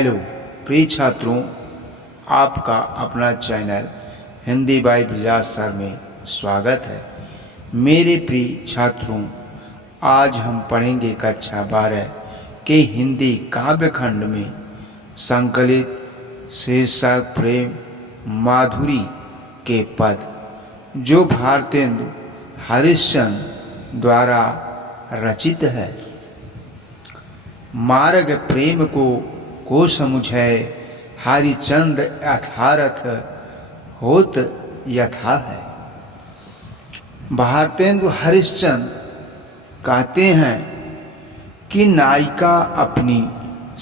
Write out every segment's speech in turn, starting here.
Hello प्रिय छात्रों, आपका अपना channel Hindi by Bajaj sir में स्वागत है। मेरे प्रिय छात्रों, आज हम पढ़ेंगे कक्षा 12 के हिंदी काव्य खंड में संकलित शीर्षक प्रेम माधुरी के पद, जो भारतेंदु हरिश्चंद्र द्वारा रचित है। मार्ग प्रेम को समुझै हरिचंद यथारथ होत यथा है। भारतेंदु हरिश्चंद्र कहते हैं कि नायिका अपनी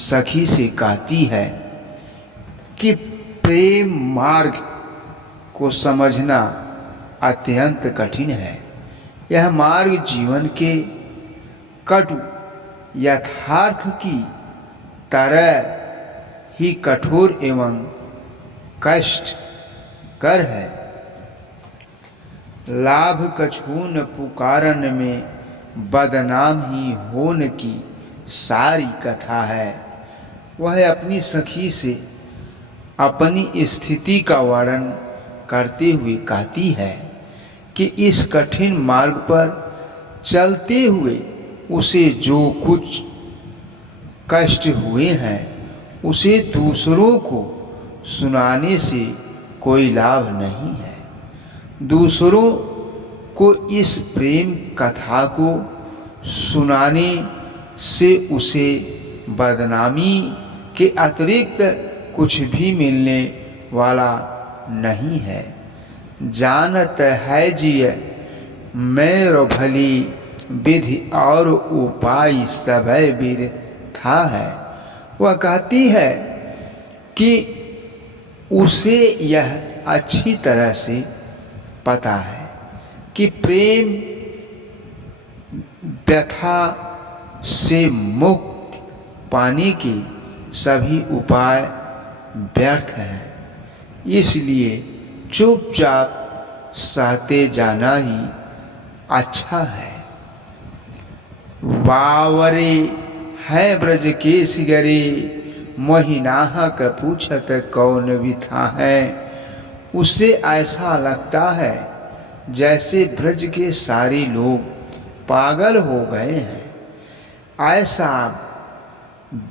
सखी से कहती है कि प्रेम मार्ग को समझना अत्यंत कठिन है। यह मार्ग जीवन के कटु यथार्थ की तरह ही कठोर एवं कष्टकर है। लाभ कछु न पुकारन में बदनाम ही होन की सारी कथा है। वह अपनी सखी से अपनी स्थिति का वर्णन करते हुए कहती है कि इस कठिन मार्ग पर चलते हुए उसे जो कुछ कष्ट हुए हैं, उसे दूसरों को सुनाने से कोई लाभ नहीं है। दूसरों को इस प्रेम कथा को सुनाने से उसे बदनामी के अतिरिक्त कुछ भी मिलने वाला नहीं है। जानत है जिय मेरो भली विधि और उपाय सभय बिरथा है। वह कहती है कि उसे यह अच्छी तरह से पता है कि प्रेम व्यथा से मुक्ति पाने के सभी उपाय व्यर्थ हैं। इसलिए चुपचाप सहते जाना ही अच्छा है। बावरे है ब्रज के सिगरे मोहिनाहक पूछत कौन विथा है। उसे ऐसा लगता है जैसे ब्रज के सारे लोग पागल हो गए हैं। ऐसा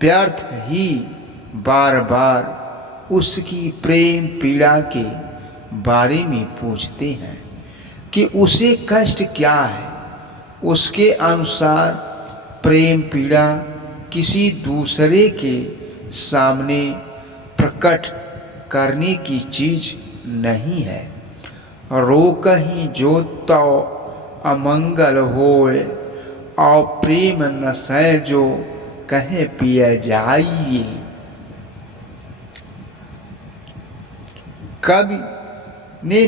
व्यर्थ ही बार बार उसकी प्रेम पीड़ा के बारे में पूछते हैं कि उसे कष्ट क्या है। उसके अनुसार प्रेम पीड़ा किसी दूसरे के सामने प्रकट करने की चीज नहीं है। रोक ही जो तो अमंगल होए और प्रेम न सह जो कहे पिया जाइए। कवि ने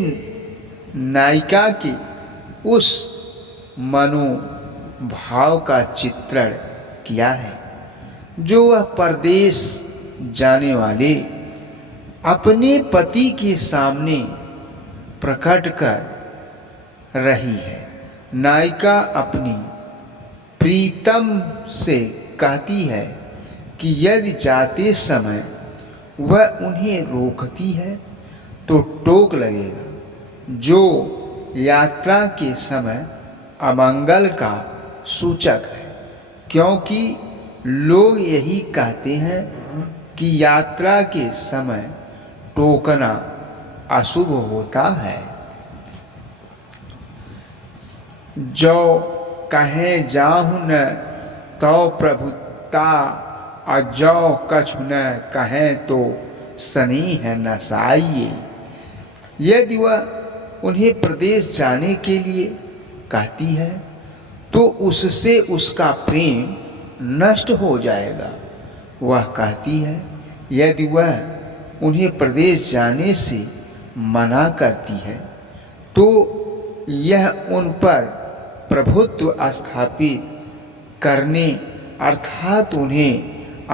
नायिका के उस मनोभाव का चित्रण किया है जो वह परदेश जाने वाले अपने पति के सामने प्रकट कर रही है। नायिका अपनी प्रीतम से कहती है कि यदि जाते समय वह उन्हें रोकती है तो टोक लगेगा, जो यात्रा के समय अमंगल का सूचक है। क्योंकि लोग यही कहते हैं कि यात्रा के समय टोकना अशुभ होता है। जो कहे जाहु न तो प्रभुता और जो कछु न कहे तो स्नेह न साइए। यदि वह उन्हें प्रदेश जाने के लिए कहती है तो उससे उसका प्रेम नष्ट हो जाएगा। वह कहती है यदि वह उन्हें प्रदेश जाने से मना करती है तो यह उन पर प्रभुत्व स्थापित करने अर्थात उन्हें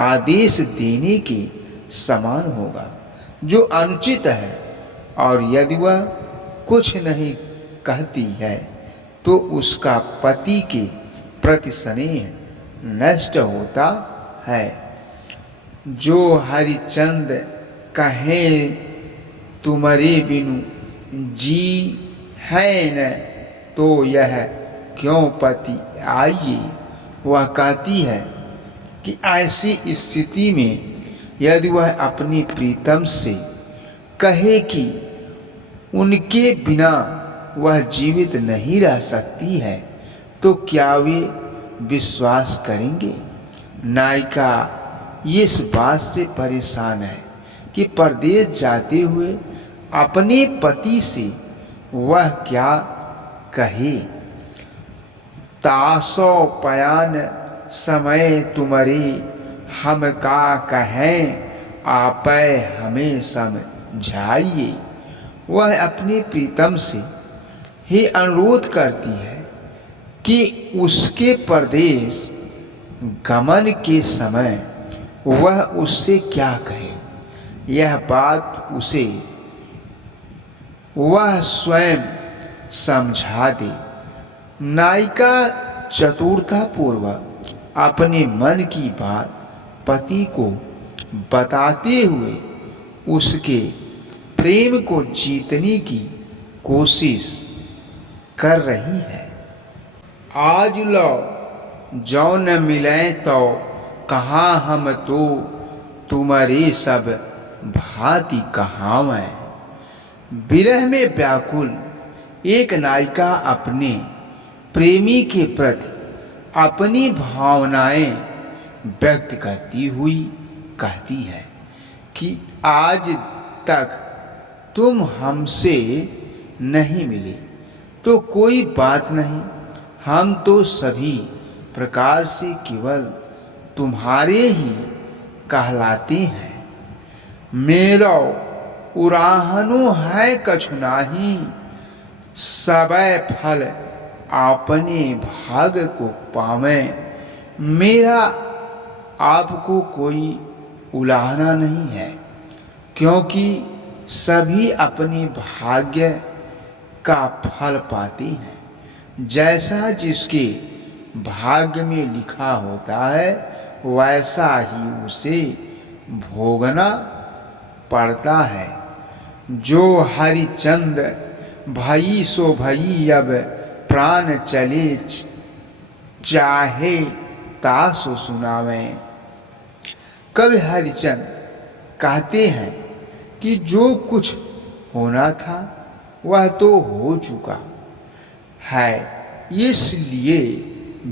आदेश देने के समान होगा, जो अनुचित है। और यदि वह कुछ नहीं कहती है तो उसका पति के प्रति स्नेह नष्ट होता है। जो हरिचंद कहे तुम्हारे बिनु जी है न, तो यह क्यों पति आइए। वह कहती है कि ऐसी स्थिति में यदि वह अपनी प्रीतम से कहे कि उनके बिना वह जीवित नहीं रह सकती है, तो क्या वे विश्वास करेंगे। नायिका इस बात से परेशान है कि परदेश जाते हुए अपने पति से वह क्या कहे। तासो पयान समय तुम्हारी हम का कहें, आपै हमें समझाइए। वह अपने प्रीतम से ही अनुरोध करती है कि उसके परदेश गमन के समय वह उससे क्या कहे। यह बात उसे वह स्वयं समझा दे। नायिका चतुरतापूर्वक अपने मन की बात पति को बताते हुए उसके प्रेम को जीतने की कोशिश कर रही है। आज लो जो न मिले तो कहाँ हम तो तुम्हारे सब भांति कहावें। विरह में व्याकुल एक नायिका अपने प्रेमी के प्रति अपनी भावनाएं व्यक्त करती हुई कहती है कि आज तक तुम हमसे नहीं मिले तो कोई बात नहीं, हम तो सभी प्रकार से केवल तुम्हारे ही कहलाते हैं। मेरो उराहनो है कछु नाही, सबे फल अपने भाग को पावे। मेरा आपको कोई उलाहना नहीं है, क्योंकि सभी अपने भाग्य का फल पाते हैं। जैसा जिसके भाग्य में लिखा होता है वैसा ही उसे भोगना पड़ता है। जो हरिचंद भई सो भई, अब प्राण चले चाहे तासो सुनावे। कवि हरिचंद कहते हैं कि जो कुछ होना था वह तो हो चुका है, इसलिए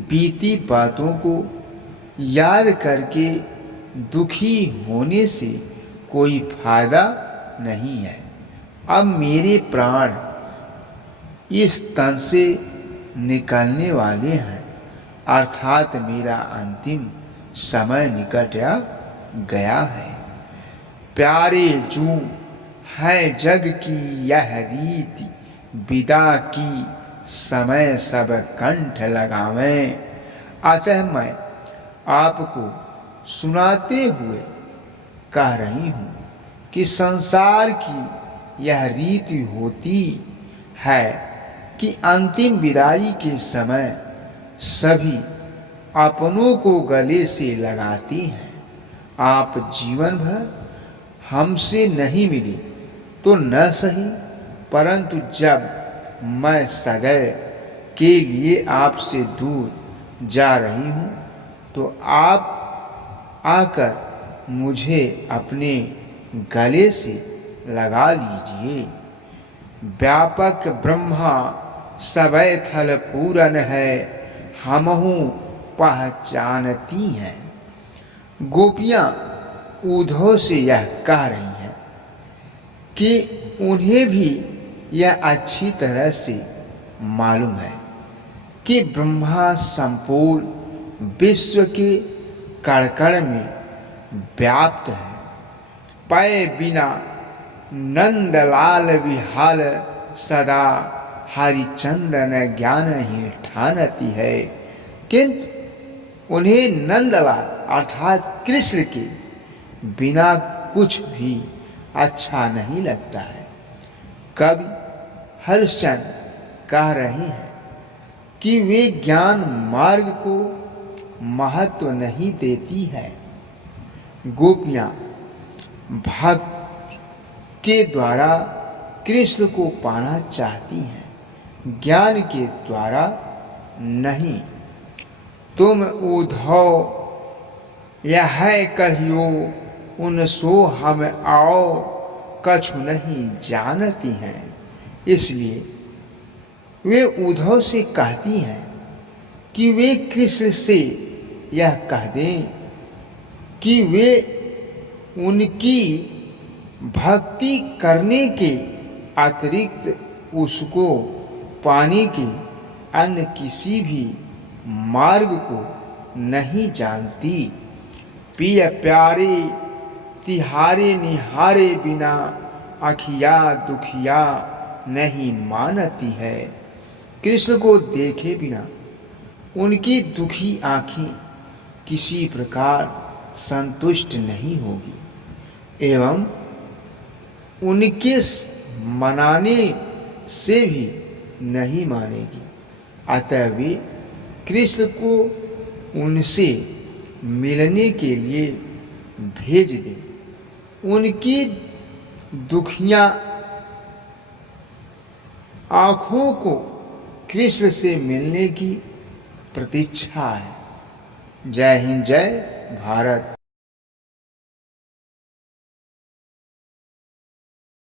बीती बातों को याद करके दुखी होने से कोई फायदा नहीं है। अब मेरे प्राण इस तन से निकलने वाले हैं, अर्थात मेरा अंतिम समय निकट आ गया है। प्यारे जू है जग की यह रीति, विदा की समय सब कंठ लगावें। अतः मैं आपको सुनाते हुए कह रही हूँ कि संसार की यह रीति होती है कि अंतिम विदाई के समय सभी अपनों को गले से लगाती हैं। आप जीवन भर हमसे नहीं मिले तो न सही, परंतु जब मैं सदैव के लिए आपसे दूर जा रही हूँ तो आप आकर मुझे अपने गले से लगा लीजिए। व्यापक ब्रह्मा सबे थल पूरन है, हमहु पहचानती हैं। गोपियां उद्धव से यह कह रही हैं कि उन्हें भी यह अच्छी तरह से मालूम है कि ब्रह्मा संपूर्ण विश्व के कण में व्याप्त है। पै बिना नंदलाल विहाल, सदा हरिचंदन ज्ञान ही ठानती है। किंतु उन्हें नंदलाल अर्थात कृष्ण के बिना कुछ भी अच्छा नहीं लगता है। कवि हरिश्चंद्र कह रहे हैं कि वे ज्ञान मार्ग को महत्व नहीं देती है, गोपियां भक्ति के द्वारा कृष्ण को पाना चाहती हैं, ज्ञान के द्वारा नहीं। तुम उद्धव यह कहियो उन सो हम आओ कछु नहीं जानती हैं। इसलिए वे उद्धव से कहती हैं कि वे कृष्ण से यह कह दें कि वे उनकी भक्ति करने के अतिरिक्त उसको पाने के अन्य किसी भी मार्ग को नहीं जानती। पिय प्यारे तिहारे निहारे बिना अखिया दुखिया नहीं मानती है। कृष्ण को देखे बिना उनकी दुखी आंखें किसी प्रकार संतुष्ट नहीं होगी एवं उनके मनाने से भी नहीं मानेगी। अतः वे कृष्ण को उनसे मिलने के लिए भेज दे। उनकी दुखियां आंखों को कृष्ण से मिलने की प्रतीक्षा है। जय हिंद, जय भारत।